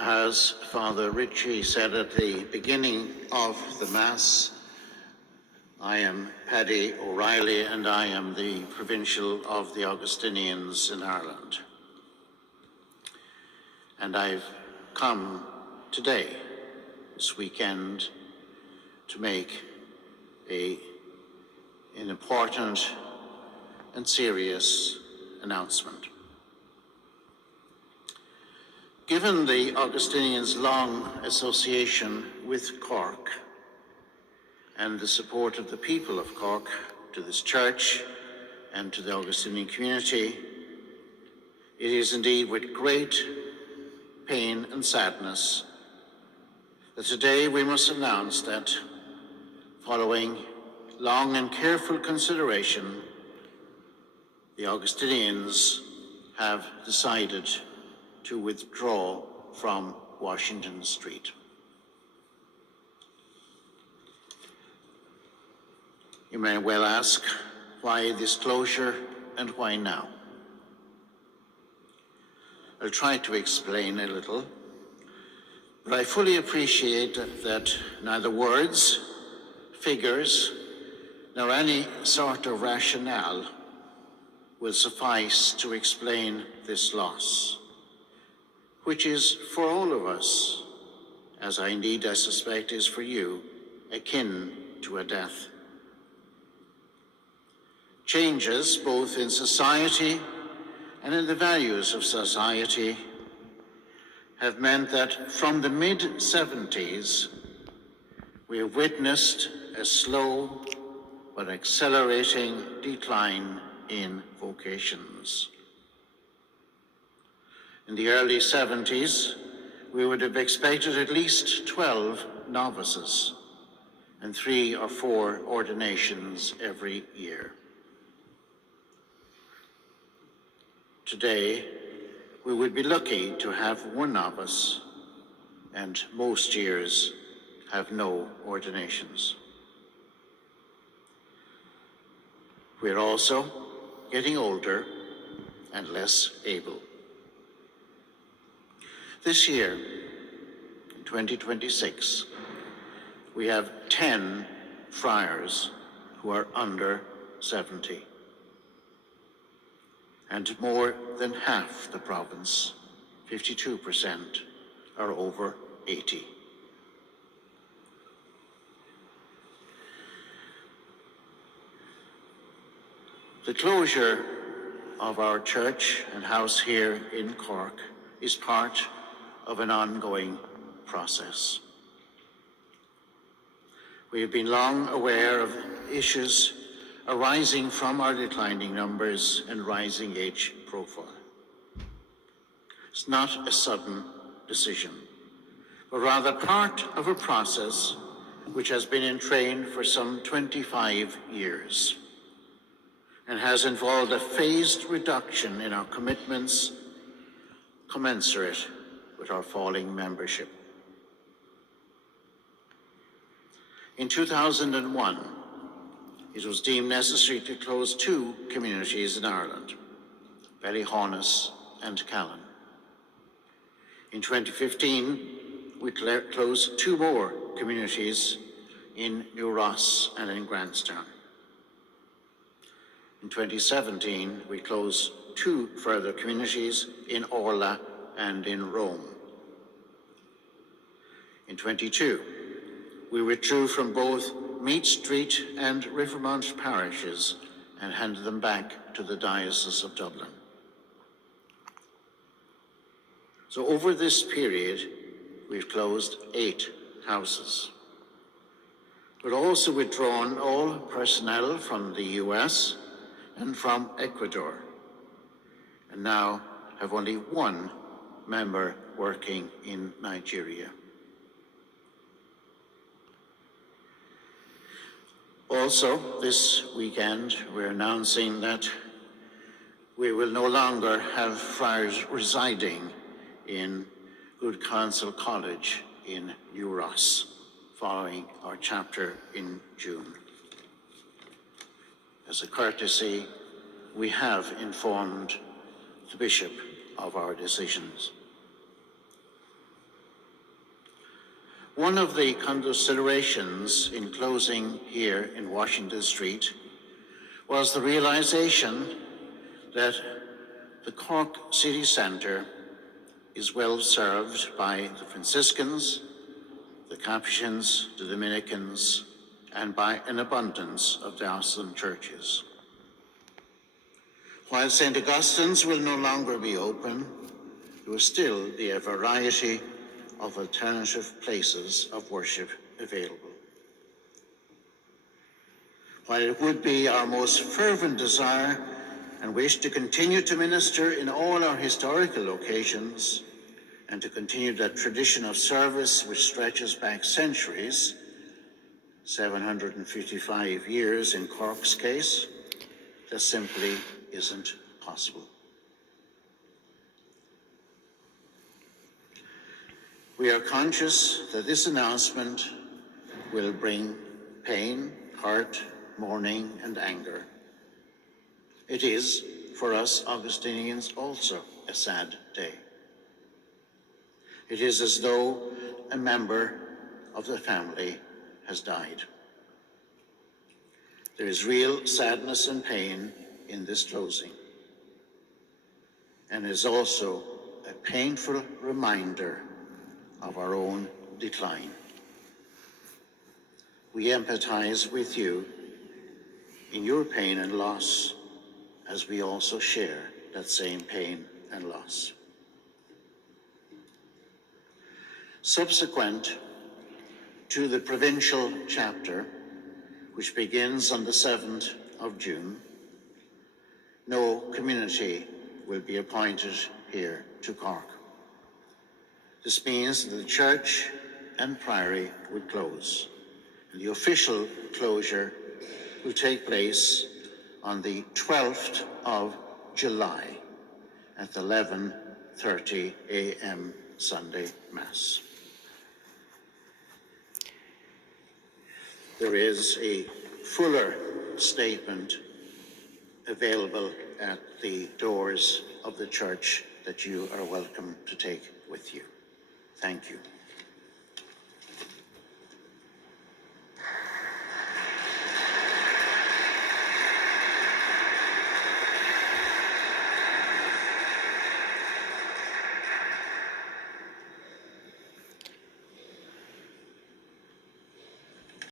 As Father Ritchie said at the beginning of the Mass, I am Paddy O'Reilly and I am the Provincial of the Augustinians in Ireland. And I've come today, this weekend, to make an important and serious announcement. Given the Augustinians' long association with Cork and the support of the people of Cork to this church and to the Augustinian community, it is indeed with great pain and sadness that today we must announce that, following long and careful consideration, the Augustinians have decided to withdraw from Washington Street. You may well ask, why this closure and why now? I'll try to explain a little, but I fully appreciate that neither words, figures, nor any sort of rationale will suffice to explain this loss, which is for all of us, as I suspect is for you, akin to a death. Changes both in society and in the values of society have meant that from the mid-70s, we have witnessed a slow but accelerating decline in vocations. In the early 70s, we would have expected at least 12 novices and 3 or 4 ordinations every year. Today, we would be lucky to have 1 novice, and most years have no ordinations. We're also getting older and less able. This year, in 2026, we have 10 friars who are under 70. And more than half the province, 52%, are over 80. The closure of our church and house here in Cork is part of an ongoing process. We have been long aware of issues arising from our declining numbers and rising age profile. It's not a sudden decision, but rather part of a process which has been in train for some 25 years and has involved a phased reduction in our commitments commensurate with our falling membership. In 2001, it was deemed necessary to close 2 communities in Ireland, Ballyhaunis and Callan. In 2015, we closed 2 more communities in New Ross and in Grantstown. In 2017, we closed 2 further communities in Orla and in Rome. In 22, we withdrew from both Mead Street and Rivermount parishes and handed them back to the Diocese of Dublin. So over this period, we've closed 8 houses, but also withdrawn all personnel from the US and from Ecuador, and now have only 1 member working in Nigeria. Also, this weekend, we're announcing that we will no longer have friars residing in Good Counsel College in New Ross, following our chapter in June. As a courtesy, we have informed the Bishop of our decisions. One of the considerations in closing here in Washington Street was the realization that the Cork City Centre is well served by the Franciscans, the Capuchins, the Dominicans, and by an abundance of diocesan churches. While St. Augustine's will no longer be open, there will still be a variety of alternative places of worship available. While it would be our most fervent desire and wish to continue to minister in all our historical locations and to continue that tradition of service which stretches back centuries, 755 years in Cork's case, that simply isn't possible. We are conscious that this announcement will bring pain, hurt, mourning, and anger. It is, for us Augustinians, also a sad day. It is as though a member of the family has died. There is real sadness and pain in this closing, and is also a painful reminder of our own decline. We empathize with you in your pain and loss, as we also share that same pain and loss. Subsequent to the provincial chapter, which begins on the 7th of June, no community will be appointed here to Cork. This means that the church and priory will close, and the official closure will take place on the 12th of July at 11:30 a.m. Sunday Mass. There is a fuller statement available at the doors of the church that you are welcome to take with you. Thank you.